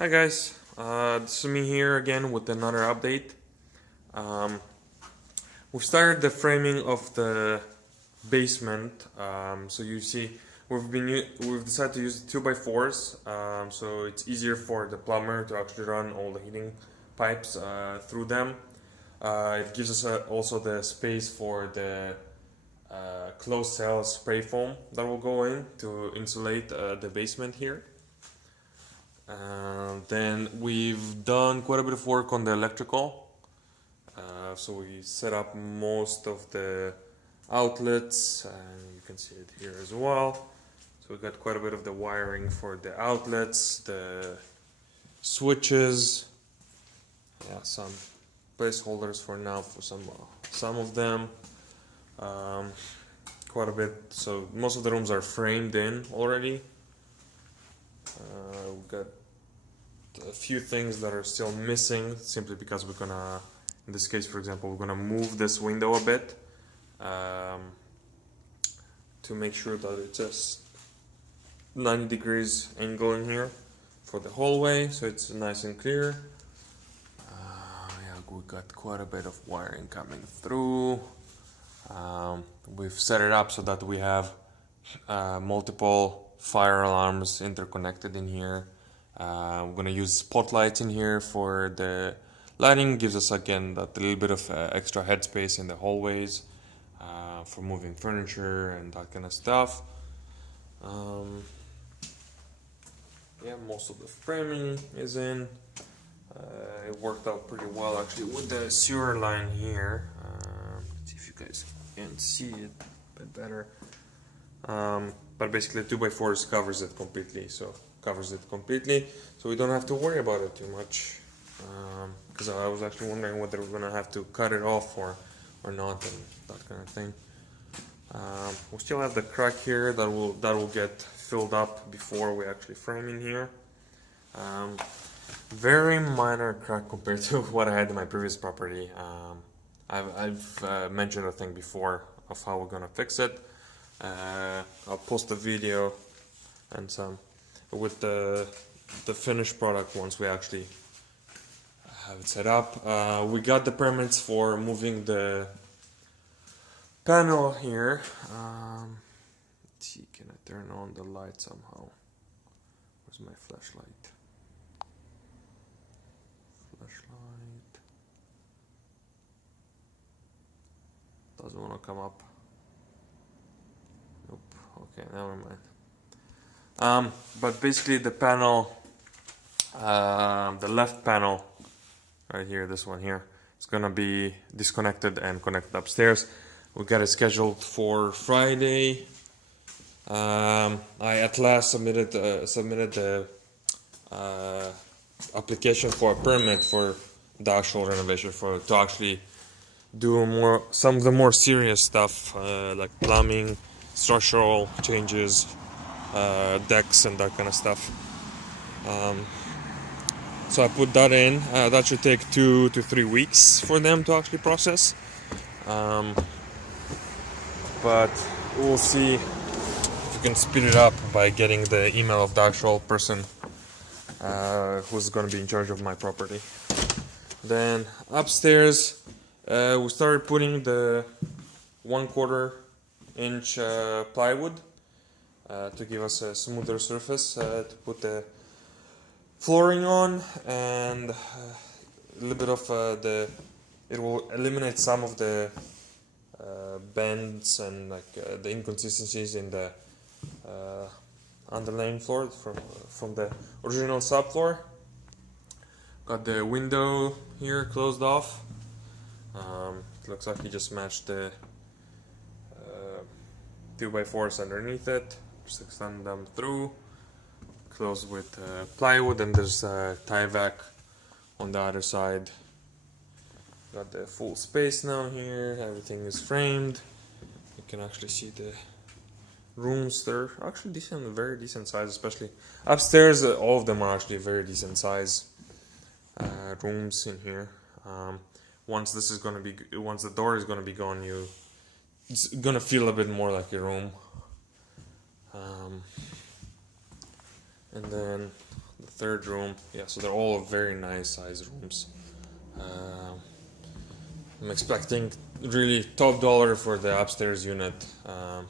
Hi guys, this is me here again with another update. Um, we've started the framing of the basement. So you see, we've decided to use 2x4s, so it's easier for the plumber to actually run all the heating pipes through them. It gives us also the space for the closed cell spray foam that will go in to insulate the basement here. Then we've done quite a bit of work on the electrical. So we set up most of the outlets, and you can see it here as well. So we got quite a bit of the wiring for the outlets, the switches, some placeholders for now for some of them. Quite a bit. So most of the rooms are framed in already. We've got a few things that are still missing simply because we're gonna, in this case for example, we're gonna move this window a bit to make sure that it's just 90 degrees angle in here for the hallway, so it's nice and clear. We got quite a bit of wiring coming through. We've set it up so that we have multiple fire alarms interconnected in here. We're gonna use spotlights in here for the lighting. Gives us again that little bit of extra headspace in the hallways for moving furniture and that kind of stuff. Most of the framing is in. It worked out pretty well actually with the sewer line here. Let's see if you guys can see it a bit better. But basically 2x4 covers it completely, so we don't have to worry about it too much, because I was actually wondering whether we're gonna have to cut it off or not, and that kind of thing. We still have the crack here that will get filled up before we actually frame in here. Very minor crack compared to what I had in my previous property. I've mentioned a thing before of how we're gonna fix it. I'll post a video and some with the finished product once we actually have it set up. We got the permits for moving the panel here. Let's see, can I turn on the light somehow? Where's my flashlight? Doesn't want to come up. Nope. Okay, never mind. But basically the panel, the left panel right here, this one here, is gonna be disconnected and connected upstairs. We got it scheduled for Friday. I at last submitted the application for a permit for the actual renovation, to actually do some of the more serious stuff, like plumbing, structural changes, decks and that kind of stuff. So I put that in. That should take 2 to 3 weeks for them to actually process. But we'll see if we can speed it up by getting the email of the actual person who's going to be in charge of my property. Then upstairs, we started putting the 1/4 inch plywood to give us a smoother surface to put the flooring on, and a little bit of it will eliminate some of the bends and the inconsistencies in the underlaying floor from the original subfloor. Got the window here closed off. It looks like he just matched the 2x4s underneath it. Just extend them through. Close with plywood, and there's a tie vac on the other side. Got the full space now here. Everything is framed. You can actually see the rooms. They're actually decent, very decent size, especially upstairs. All of them are actually very decent size rooms in here. Once the door is gonna be gone, it's gonna feel a bit more like a room. And then the third room. Yeah, so they're all very nice size rooms. I'm expecting really top dollar for the upstairs unit. You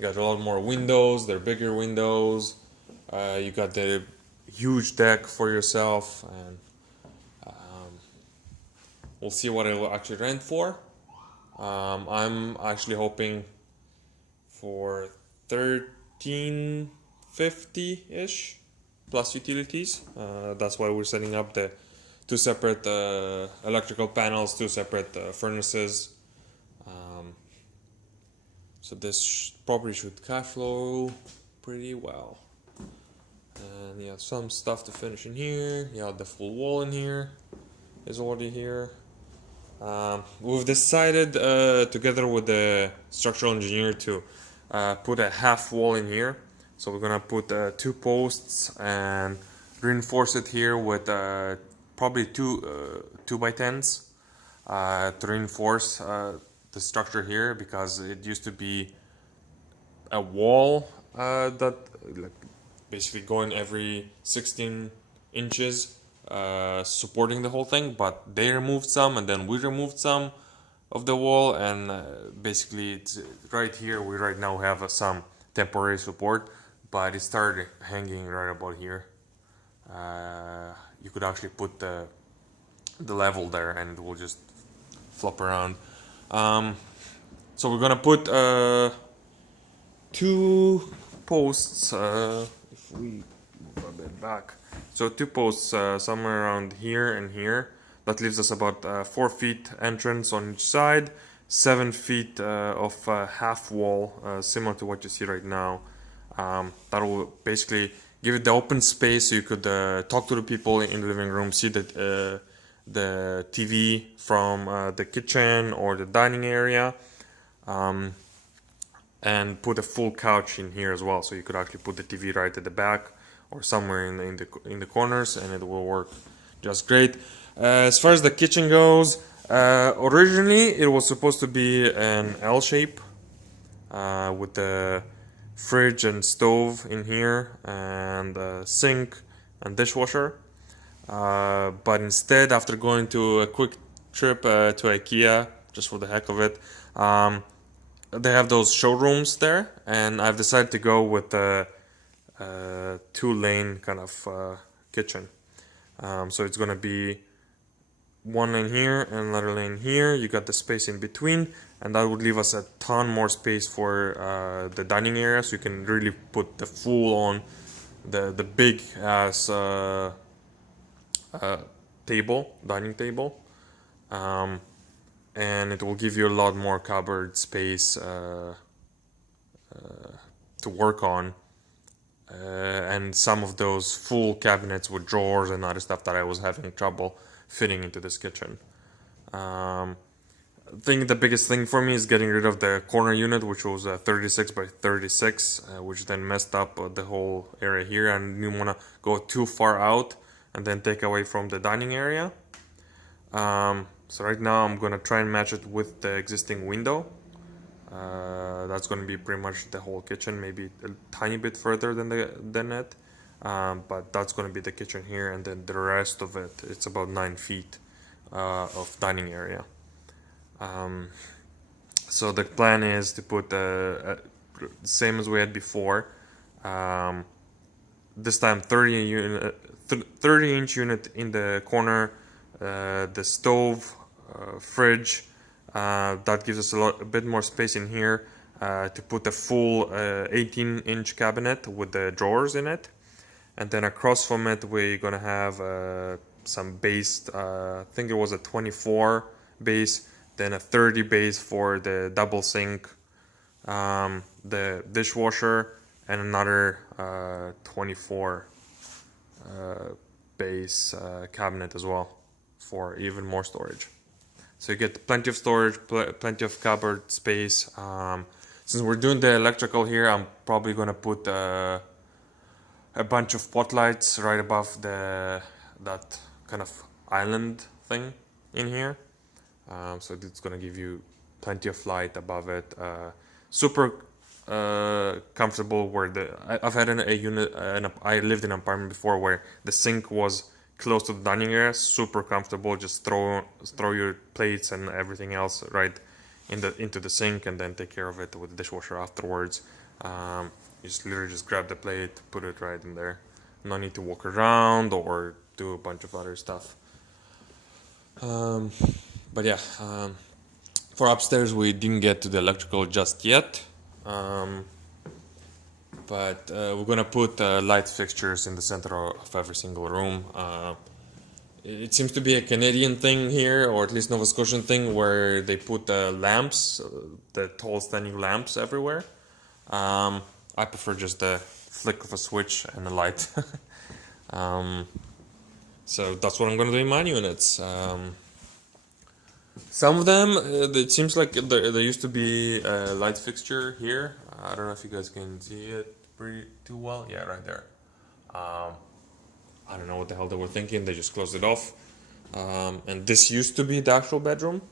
got a lot more windows, they're bigger windows. You got the huge deck for yourself, and we'll see what it will actually rent for. I'm actually hoping for 1350 ish plus utilities. That's why we're setting up the two separate electrical panels, two separate furnaces. So this property should cash flow pretty well. And yeah, some stuff to finish in here. Yeah, the full wall in here is already here. We've decided together with the structural engineer to put a half wall in here. So we're gonna put two posts and reinforce it here with probably two 2x10s to reinforce the structure here, because it used to be a wall that like basically going every 16 inches supporting the whole thing, but they removed some and then we removed some of the wall, and basically it's right here we right now have some temporary support, but it started hanging right about here. You could actually put the level there and it will just flop around. So we're gonna put two posts, if we move a bit back, so two posts somewhere around here and here. That leaves us about 4 feet entrance on each side, 7 feet of half wall, similar to what you see right now. That will basically give it the open space so you could talk to the people in the living room, see the TV from the kitchen or the dining area, and put a full couch in here as well, so you could actually put the TV right at the back or somewhere in the corners, and it will work just great. As far as the kitchen goes, originally it was supposed to be an L shape with the fridge and stove in here and sink and dishwasher. But instead, after going to a quick trip to IKEA, just for the heck of it, they have those showrooms there, and I've decided to go with a 2-lane kind of kitchen. So it's gonna be one lane here and another lane here. You got the space in between, and that would leave us a ton more space for the dining area, so you can really put the full on the big ass dining table, and it will give you a lot more cupboard space to work on, and some of those full cabinets with drawers and other stuff that I was having trouble fitting into this kitchen. I think the biggest thing for me is getting rid of the corner unit, which was 36 by 36, which then messed up the whole area here, and didn't want to go too far out and then take away from the dining area. So right now I'm gonna try and match it with the existing window. That's gonna be pretty much the whole kitchen, maybe a tiny bit further than it, but that's gonna be the kitchen here, and then the rest of it's about 9 feet of dining area. So the plan is to put the same as we had before. This time 30-inch unit in the corner, the stove, fridge. That gives us a bit more space in here to put a full 18-inch cabinet with the drawers in it. And then across from it, we're gonna have some base. I think it was a 24 base, then a 30 base for the double sink, the dishwasher, and another 24 base cabinet as well for even more storage. So you get plenty of storage, plenty of cupboard space. Since we're doing the electrical here, I'm probably gonna put a bunch of spotlights right above that kind of island thing in here. So it's gonna give you plenty of light above it. Super comfortable where I've had a unit, I lived in an apartment before where the sink was close to the dining area, super comfortable. Just throw your plates and everything else right into the sink, and then take care of it with the dishwasher afterwards. You just literally just grab the plate, put it right in there. No need to walk around or do a bunch of other stuff. But yeah, for upstairs we didn't get to the electrical just yet. But we're gonna put light fixtures in the center of every single room. It seems to be a Canadian thing here, or at least Nova Scotian thing, where they put lamps, the tall standing lamps everywhere. I prefer just the flick of a switch and a light. So that's what I'm gonna do in my units. Some of them, it seems like there used to be a light fixture here. I don't know if you guys can see it too well. Yeah, right there. I don't know what the hell they were thinking. They just closed it off. And this used to be the actual bedroom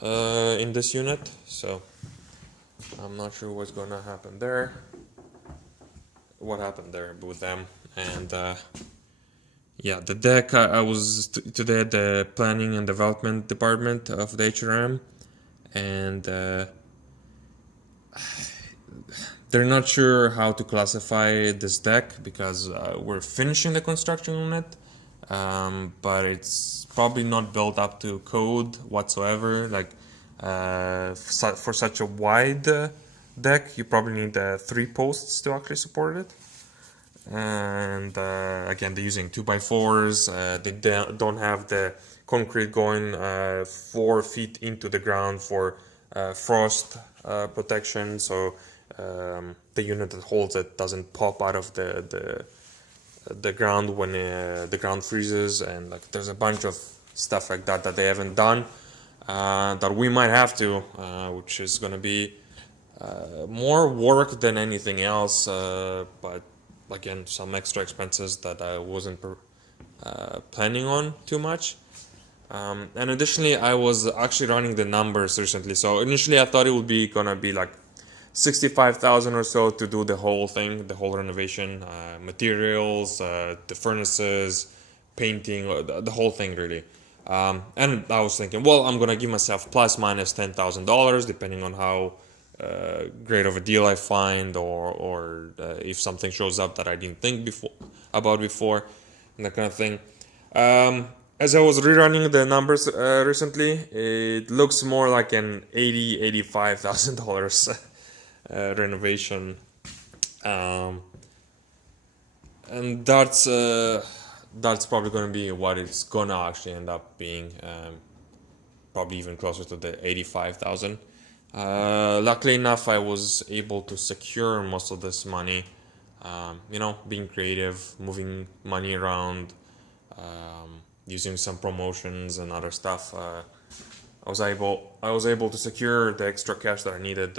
in this unit. So I'm not sure what's gonna happen there. What happened there with them. And yeah, the deck, I was today at the planning and development department of the HRM, and they're not sure how to classify this deck because we're finishing the construction on it, but it's probably not built up to code whatsoever. Like for such a wide deck, you probably need 3 posts to actually support it. And again, they're using 2x4s. They don't have the concrete going 4 feet into the ground for frost protection, so the unit that holds it doesn't pop out of the ground when the ground freezes. And like there's a bunch of stuff like that they haven't done, that we might have to, which is gonna be more work than anything else, but again, some extra expenses that I wasn't planning on too much. And additionally, I was actually running the numbers recently. So initially I thought it would be gonna be like 65,000 or so to do the whole thing, the whole renovation, materials, the furnaces, painting, the whole thing really. And I was thinking, well, I'm gonna give myself plus minus $10,000 depending on how great of a deal I find, or if something shows up that I didn't think about before, and that kind of thing. As I was rerunning the numbers recently, it looks more like an $85,000 renovation, and that's probably going to be what it's gonna actually end up being, probably even closer to the 85,000. Luckily enough, I was able to secure most of this money. Being creative, moving money around, using some promotions and other stuff. I was able to secure the extra cash that I needed.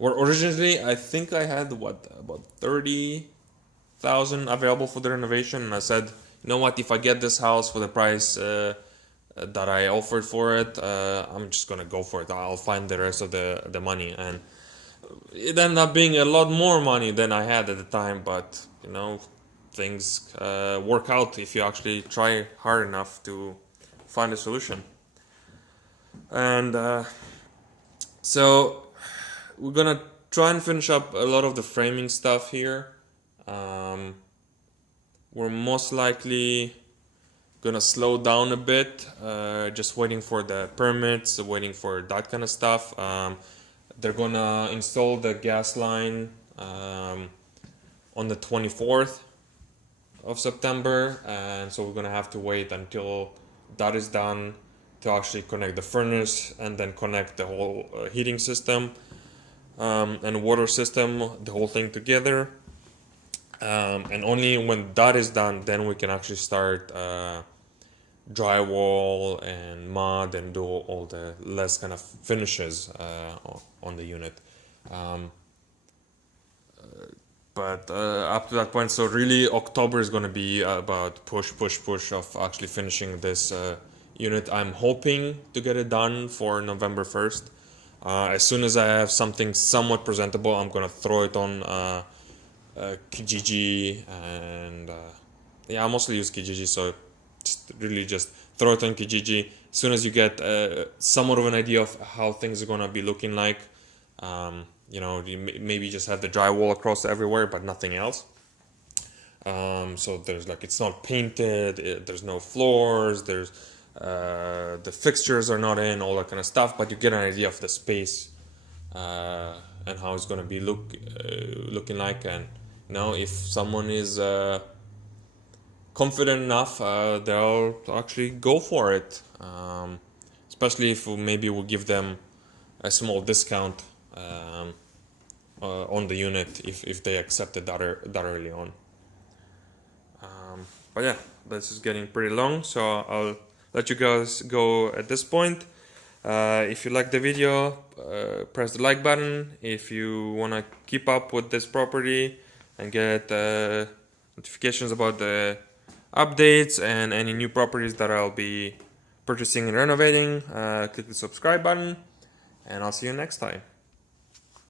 Originally, I think I had about 30,000 available for the renovation, and I said, you know what, if I get this house for the price that I offered for it, I'm just gonna go for it. I'll find the rest of the money, and it ended up being a lot more money than I had at the time. But things work out if you actually try hard enough to find a solution. And so we're gonna try and finish up a lot of the framing stuff here. We're most likely gonna slow down a bit, just waiting for the permits, waiting for that kind of stuff. They're gonna install the gas line on the 24th of September, and so we're gonna have to wait until that is done to actually connect the furnace and then connect the whole heating system and water system, the whole thing together. And only when that is done, then we can actually start drywall and mud and do all the less kind of finishes on the unit. But up to that point, so really October is going to be about push of actually finishing this unit. I'm hoping to get it done for November 1st. As soon as I have something somewhat presentable, I'm gonna throw it on Kijiji, and yeah, I mostly use Kijiji, so just throw it on Kijiji. As soon as you get somewhat of an idea of how things are gonna be looking like, you know, you maybe just have the drywall across everywhere, but nothing else. So there's like, it's not painted, there's no floors, there's the fixtures are not in, all that kind of stuff, but you get an idea of the space and how it's going to be looking like. And you know, if someone is confident enough, they'll actually go for it, especially if maybe we'll give them a small discount on the unit if they accept it that early on. But yeah, this is getting pretty long, so I'll let you guys go at this point. If you like the video, press the like button. If you want to keep up with this property and get notifications about the updates and any new properties that I'll be purchasing and renovating, click the subscribe button, and I'll see you next time.